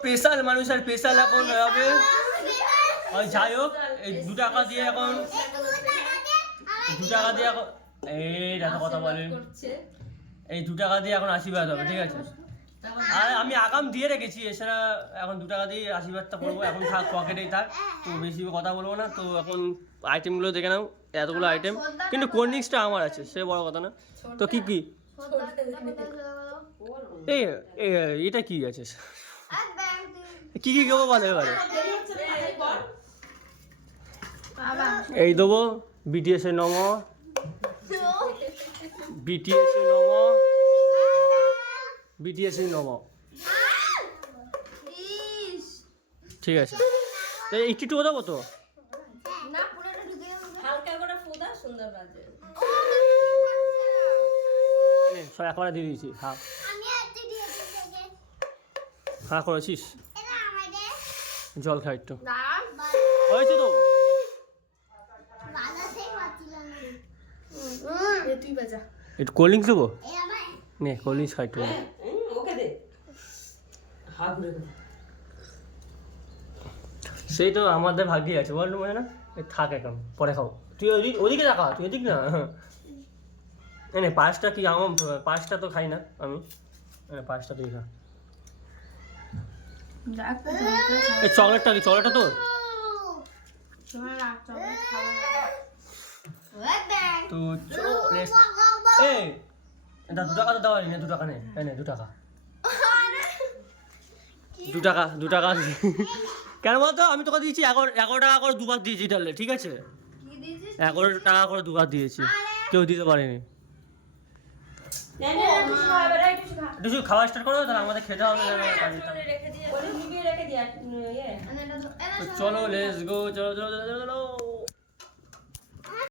special মানুষ আর special এখন হবে ওই যাই হোক এই 2 টাকা দিয়ে এখন 2 টাকা দিয়ে এখন এই দেখো কথা বলে এই 2 টাকা দিয়ে এখন আশীর্বাদ হবে ঠিক আছে আর আমি আগাম দিয়ে রেখেছি এছাড়া এখন 2 টাকা দিয়ে আশীর্বাদটা করবো এখন থাক পকেটেই থাক তো বেশি কথা বলবো না তো এখন আইটেমগুলো দেখে নাও এতগুলো আইটেম কিন্তু কোল্ড ড্রিঙ্কসটা আমার আছে সে বড় কথা না তো কি কি এই এটা কি আছে কি কি দেবো বলো এবারে এই দেবো বিটিএস এর নম বিটিএস এর নম বিটিএস এর নম ঠিক আছে তো একটু দেবো তো সব একবারে দিয়ে দিয়েছি হ্যাঁ হ্যাঁ করেছিস জল খা একটু হয়েছে তো একটু কোল্ড ড্রিঙ্কস দেবো নে কোল্ড ড্রিঙ্কস খা একটু সেই তো আমাদের ভাগ্যে আছে বল মনে না থাক এখন পরে খাও তুই ওদিকে রাখা তুই এদিক না নে পায়েসটা কি আমার পায়েসটা তো খাই না আমি পায়েসটা তুই খা এই চকলেটটা কি চকলেটটা তোর তো এই 2 টাকা তো দেওয়া নেই 2 টাকা নেই 2 টাকা 2 টাকা 2 টাকা কেন বলতো আমি তোকে দিয়েছি 11 টাকা করে দুবার দিয়েছি তাহলে ঠিক আছে 11 টাকা করে দুবার দিয়েছি কেউ দিতে পারেনি একটু খাওয়া স্টার্ট করো তাহলে আমাদের খেতে হবে চলো লেটস গো চলো